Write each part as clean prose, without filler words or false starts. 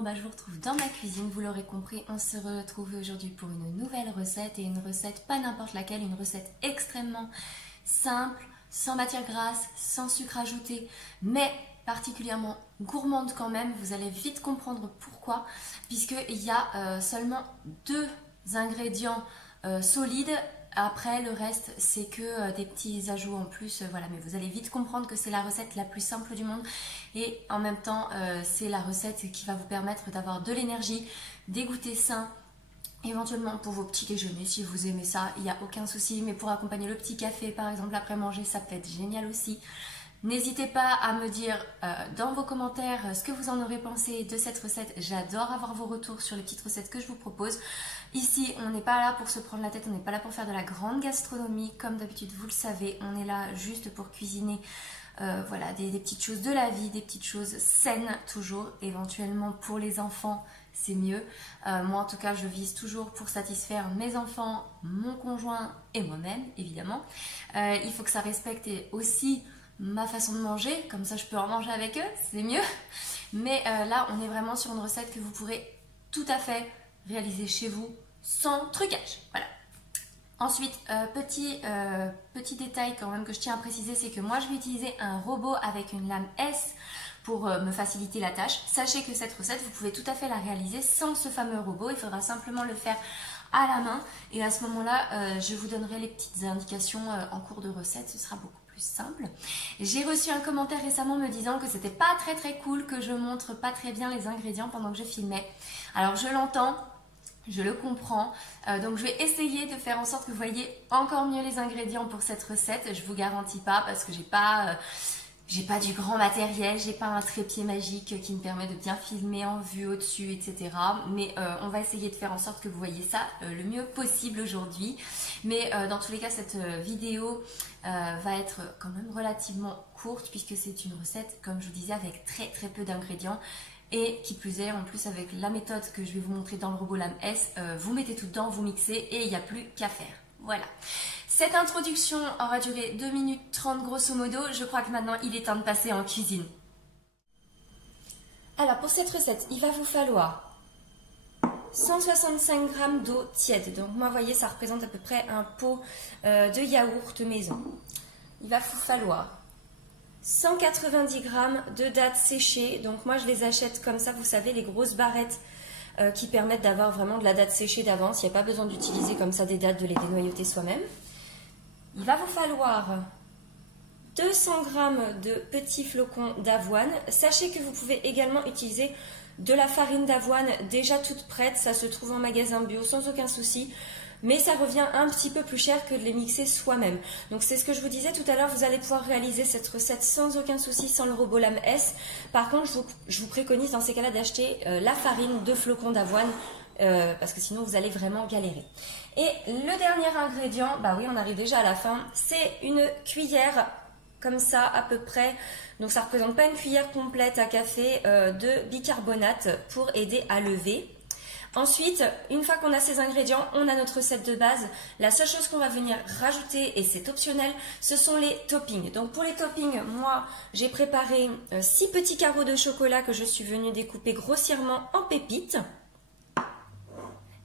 Bon bah je vous retrouve dans ma cuisine, vous l'aurez compris, on se retrouve aujourd'hui pour une nouvelle recette et une recette pas n'importe laquelle, une recette extrêmement simple, sans matière grasse, sans sucre ajouté, mais particulièrement gourmande quand même. Vous allez vite comprendre pourquoi, puisqu'il y a seulement 2 ingrédients solides. Après le reste c'est que des petits ajouts en plus, voilà, mais vous allez vite comprendre que c'est la recette la plus simple du monde et en même temps c'est la recette qui va vous permettre d'avoir de l'énergie, des goûters sains, éventuellement pour vos petits déjeuners si vous aimez ça, il n'y a aucun souci, mais pour accompagner le petit café par exemple après manger, ça peut être génial aussi. N'hésitez pas à me dire dans vos commentaires ce que vous en aurez pensé de cette recette. J'adore avoir vos retours sur les petites recettes que je vous propose. Ici, on n'est pas là pour se prendre la tête, on n'est pas là pour faire de la grande gastronomie. Comme d'habitude, vous le savez, on est là juste pour cuisiner voilà, des petites choses de la vie, des petites choses saines toujours. Éventuellement pour les enfants, c'est mieux. Moi en tout cas, je vise toujours pour satisfaire mes enfants, mon conjoint et moi-même, évidemment. Il faut que ça respecte aussi ma façon de manger, comme ça je peux en manger avec eux, c'est mieux. Mais là, on est vraiment sur une recette que vous pourrez tout à fait réaliser chez vous sans trucage. Voilà. Ensuite, petit détail quand même que je tiens à préciser, c'est que moi je vais utiliser un robot avec une lame S pour me faciliter la tâche. Sachez que cette recette, vous pouvez tout à fait la réaliser sans ce fameux robot. Il faudra simplement le faire à la main et à ce moment-là, je vous donnerai les petites indications en cours de recette. Ce sera beaucoup simple. J'ai reçu un commentaire récemment me disant que c'était pas très cool, que je montre pas très bien les ingrédients pendant que je filmais. Alors je l'entends, je le comprends, donc je vais essayer de faire en sorte que vous voyez encore mieux les ingrédients pour cette recette. Je vous garantis pas parce que j'ai pas du grand matériel, j'ai pas un trépied magique qui me permet de bien filmer en vue au-dessus, etc. Mais on va essayer de faire en sorte que vous voyez ça le mieux possible aujourd'hui. Mais dans tous les cas, cette vidéo va être quand même relativement courte puisque c'est une recette, comme je vous disais, avec très peu d'ingrédients. Et qui plus est, en plus avec la méthode que je vais vous montrer dans le robot lame S, vous mettez tout dedans, vous mixez et il n'y a plus qu'à faire. Voilà. Cette introduction aura duré 2 minutes 30 grosso modo. Je crois que maintenant il est temps de passer en cuisine. Alors pour cette recette, il va vous falloir 165 g d'eau tiède. Donc moi, vous voyez, ça représente à peu près un pot de yaourt maison. Il va vous falloir 190 g de dattes séchées. Donc moi, je les achète comme ça, vous savez, les grosses barrettes qui permettent d'avoir vraiment de la date séchée d'avance. Il n'y a pas besoin d'utiliser comme ça des dattes, de les dénoyauter soi-même. Il va vous falloir 200 g de petits flocons d'avoine. Sachez que vous pouvez également utiliser de la farine d'avoine déjà toute prête. Ça se trouve en magasin bio sans aucun souci. Mais ça revient un petit peu plus cher que de les mixer soi-même. Donc c'est ce que je vous disais tout à l'heure, vous allez pouvoir réaliser cette recette sans aucun souci, sans le robot lame S. Par contre, je vous préconise dans ces cas-là d'acheter la farine de flocons d'avoine. Parce que sinon vous allez vraiment galérer. Et le dernier ingrédient, bah oui, on arrive déjà à la fin, c'est une cuillère comme ça à peu près, donc ça ne représente pas une cuillère complète à café de bicarbonate pour aider à lever. Ensuite, une fois qu'on a ces ingrédients, on a notre recette de base. La seule chose qu'on va venir rajouter, et c'est optionnel, ce sont les toppings. Donc pour les toppings, moi j'ai préparé 6 petits carreaux de chocolat que je suis venue découper grossièrement en pépites.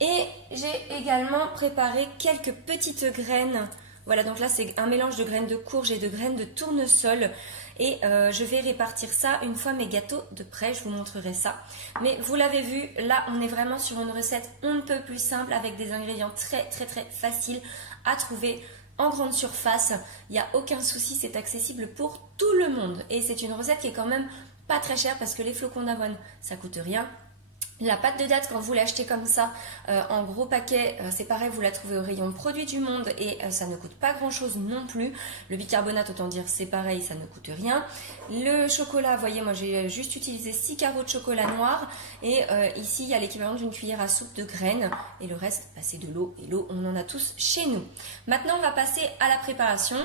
Et j'ai également préparé quelques petites graines. Voilà, donc là c'est un mélange de graines de courge et de graines de tournesol. Et je vais répartir ça une fois mes gâteaux de prêt, je vous montrerai ça. Mais vous l'avez vu, là on est vraiment sur une recette on ne peut plus simple avec des ingrédients très faciles à trouver en grande surface. Il n'y a aucun souci, c'est accessible pour tout le monde. Et c'est une recette qui est quand même pas très chère parce que les flocons d'avoine ça coûte rien. La pâte de date, quand vous l'achetez comme ça, en gros paquet, c'est pareil, vous la trouvez au rayon produits du monde et ça ne coûte pas grand chose non plus. Le bicarbonate, autant dire, c'est pareil, ça ne coûte rien. Le chocolat, vous voyez, moi j'ai juste utilisé 6 carreaux de chocolat noir et ici il y a l'équivalent d'une cuillère à soupe de graines et le reste, bah, c'est de l'eau et l'eau, on en a tous chez nous. Maintenant, on va passer à la préparation.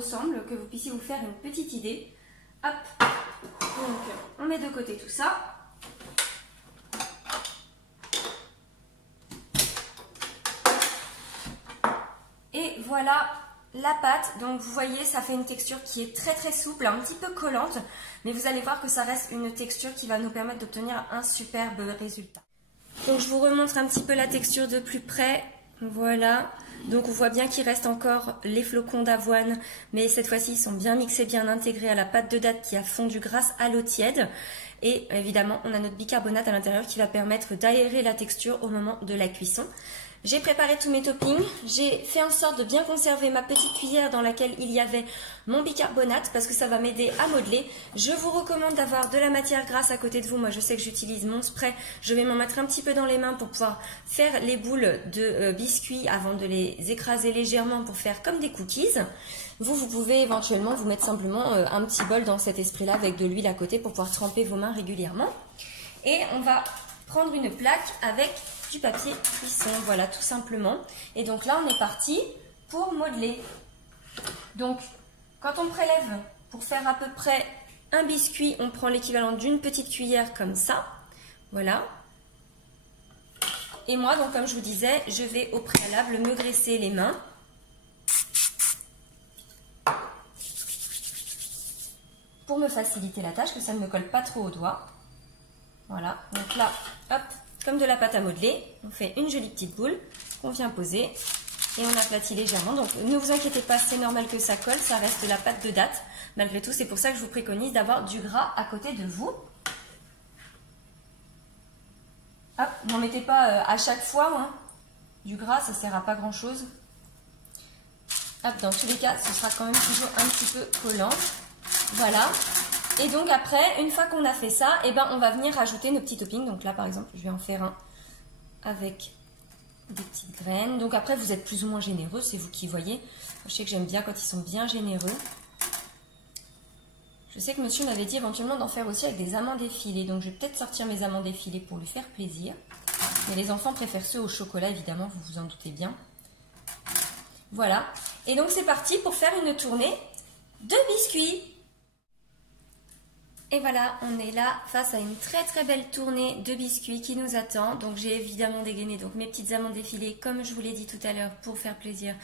ressemble, que vous puissiez vous faire une petite idée. Hop, donc on met de côté tout ça. Et voilà la pâte. Donc vous voyez, ça fait une texture qui est très très souple, un petit peu collante, mais vous allez voir que ça reste une texture qui va nous permettre d'obtenir un superbe résultat. Donc je vous remontre un petit peu la texture de plus près. Voilà, donc on voit bien qu'il reste encore les flocons d'avoine, mais cette fois-ci ils sont bien mixés, bien intégrés à la pâte de date qui a fondu grâce à l'eau tiède. Et évidemment on a notre bicarbonate à l'intérieur qui va permettre d'aérer la texture au moment de la cuisson. J'ai préparé tous mes toppings, j'ai fait en sorte de bien conserver ma petite cuillère dans laquelle il y avait mon bicarbonate parce que ça va m'aider à modeler. Je vous recommande d'avoir de la matière grasse à côté de vous. Moi je sais que j'utilise mon spray, je vais m'en mettre un petit peu dans les mains pour pouvoir faire les boules de biscuits avant de les écraser légèrement pour faire comme des cookies. Vous pouvez éventuellement vous mettre simplement un petit bol dans cet esprit-là avec de l'huile à côté pour pouvoir tremper vos mains régulièrement. Et on va prendre une plaque avec du papier cuisson, voilà, tout simplement. Et donc là, on est parti pour modeler. Donc, quand on prélève pour faire à peu près un biscuit, on prend l'équivalent d'une petite cuillère comme ça, voilà. Et moi, donc comme je vous disais, je vais au préalable me graisser les mains. Pour me faciliter la tâche, que ça ne me colle pas trop aux doigts. Voilà, donc là, hop, comme de la pâte à modeler, on fait une jolie petite boule qu'on vient poser et on aplatit légèrement. Donc ne vous inquiétez pas, c'est normal que ça colle, ça reste la pâte de date. Malgré tout, c'est pour ça que je vous préconise d'avoir du gras à côté de vous. Hop, n'en mettez pas à chaque fois, hein. Du gras, ça ne sert à pas grand chose. Hop, dans tous les cas, ce sera quand même toujours un petit peu collant. Voilà. Et donc après, une fois qu'on a fait ça, eh ben, on va venir rajouter nos petits toppings. Donc là par exemple, je vais en faire un avec des petites graines. Donc après, vous êtes plus ou moins généreux, c'est vous qui voyez. Je sais que j'aime bien quand ils sont bien généreux. Je sais que monsieur m'avait dit éventuellement d'en faire aussi avec des amandes effilées. Donc je vais peut-être sortir mes amandes effilées pour lui faire plaisir. Mais les enfants préfèrent ceux au chocolat, évidemment, vous vous en doutez bien. Voilà. Et donc c'est parti pour faire une tournée de biscuits. Et voilà, on est là face à une très très belle tournée de biscuits qui nous attend. Donc j'ai évidemment dégainé donc mes petites amandes effilées comme je vous l'ai dit tout à l'heure pour faire plaisir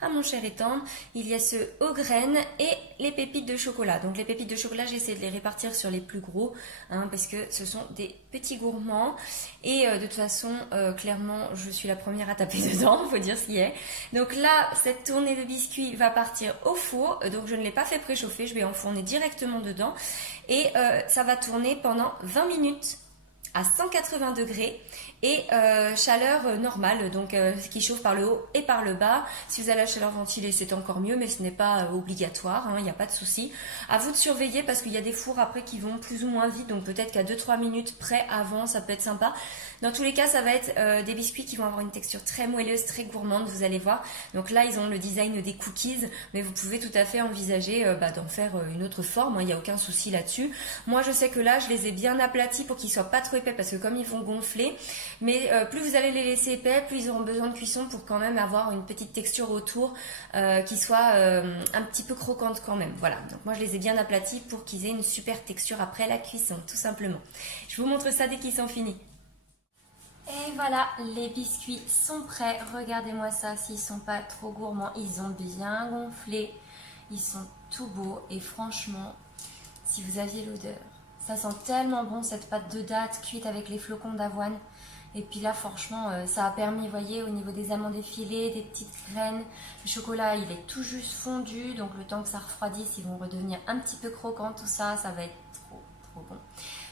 à mon cher et tendre. Il y a ceux aux graines et les pépites de chocolat. Donc les pépites de chocolat, j'ai essayé de les répartir sur les plus gros hein, parce que ce sont des petits gourmands. Et de toute façon, clairement, je suis la première à taper dedans, il faut dire ce qui est. Donc là, cette tournée de biscuits va partir au four. Donc je ne l'ai pas fait préchauffer, je vais enfourner directement dedans. Et ça va tourner pendant 20 minutes à 180 degrés et chaleur normale, donc qui chauffe par le haut et par le bas. Si vous avez la chaleur ventilée, c'est encore mieux, mais ce n'est pas obligatoire, il n'y a pas de souci. À vous de surveiller parce qu'il y a des fours après qui vont plus ou moins vite, donc peut-être qu'à 2-3 minutes près avant, ça peut être sympa. Dans tous les cas, ça va être des biscuits qui vont avoir une texture très moelleuse, très gourmande, vous allez voir. Donc là, ils ont le design des cookies, mais vous pouvez tout à fait envisager d'en faire une autre forme, il n'y a aucun souci là-dessus. Moi, je sais que là, je les ai bien aplatis pour qu'ils ne soient pas trop épais, parce que comme ils vont gonfler, mais plus vous allez les laisser épais, plus ils auront besoin de cuisson pour quand même avoir une petite texture autour qui soit un petit peu croquante quand même. Voilà, donc moi je les ai bien aplatis pour qu'ils aient une super texture après la cuisson, tout simplement. Je vous montre ça dès qu'ils sont finis. Et voilà, les biscuits sont prêts. Regardez-moi ça, s'ils sont pas trop gourmands, ils ont bien gonflé. Ils sont tout beaux et franchement, si vous aviez l'odeur, ça sent tellement bon cette pâte de date cuite avec les flocons d'avoine. Et puis là, franchement, ça a permis, vous voyez, au niveau des amandes effilées, des petites graines. Le chocolat, il est tout juste fondu, donc le temps que ça refroidisse, ils vont redevenir un petit peu croquants, tout ça, ça va être trop, trop bon.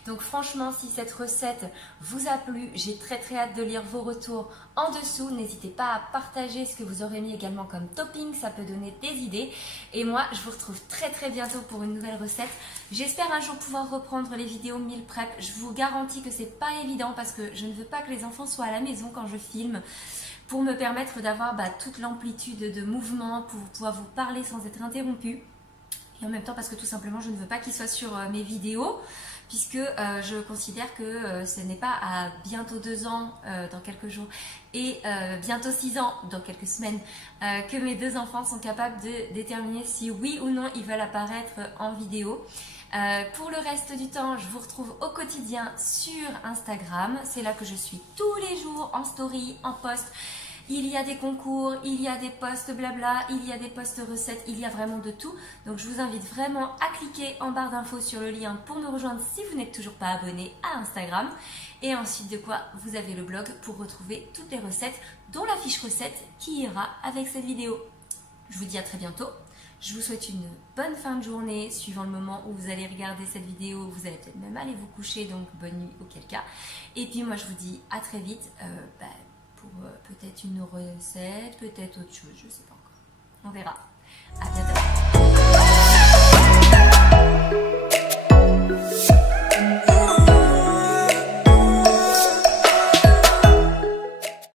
Donc franchement, si cette recette vous a plu, j'ai très très hâte de lire vos retours en dessous. N'hésitez pas à partager ce que vous aurez mis également comme topping, ça peut donner des idées. Et moi, je vous retrouve très très bientôt pour une nouvelle recette. J'espère un jour pouvoir reprendre les vidéos meal prep. Je vous garantis que c'est pas évident parce que je ne veux pas que les enfants soient à la maison quand je filme, pour me permettre d'avoir toute l'amplitude de mouvement, pour pouvoir vous parler sans être interrompu. Et en même temps parce que tout simplement je ne veux pas qu'ils soient sur mes vidéos, puisque je considère que ce n'est pas à bientôt 2 ans dans quelques jours et bientôt 6 ans dans quelques semaines que mes 2 enfants sont capables de déterminer si oui ou non ils veulent apparaître en vidéo. Pour le reste du temps, je vous retrouve au quotidien sur Instagram. C'est là que je suis tous les jours en story, en post. Il y a des concours, il y a des posts blabla, il y a des posts recettes, il y a vraiment de tout. Donc je vous invite vraiment à cliquer en barre d'infos sur le lien pour me rejoindre si vous n'êtes toujours pas abonné à Instagram. Et ensuite de quoi, vous avez le blog pour retrouver toutes les recettes, dont la fiche recette qui ira avec cette vidéo. Je vous dis à très bientôt. Je vous souhaite une bonne fin de journée, suivant le moment où vous allez regarder cette vidéo. Vous allez peut-être même aller vous coucher, donc bonne nuit auquel cas. Et puis moi je vous dis à très vite pour peut-être une recette, peut-être autre chose, je ne sais pas encore. On verra.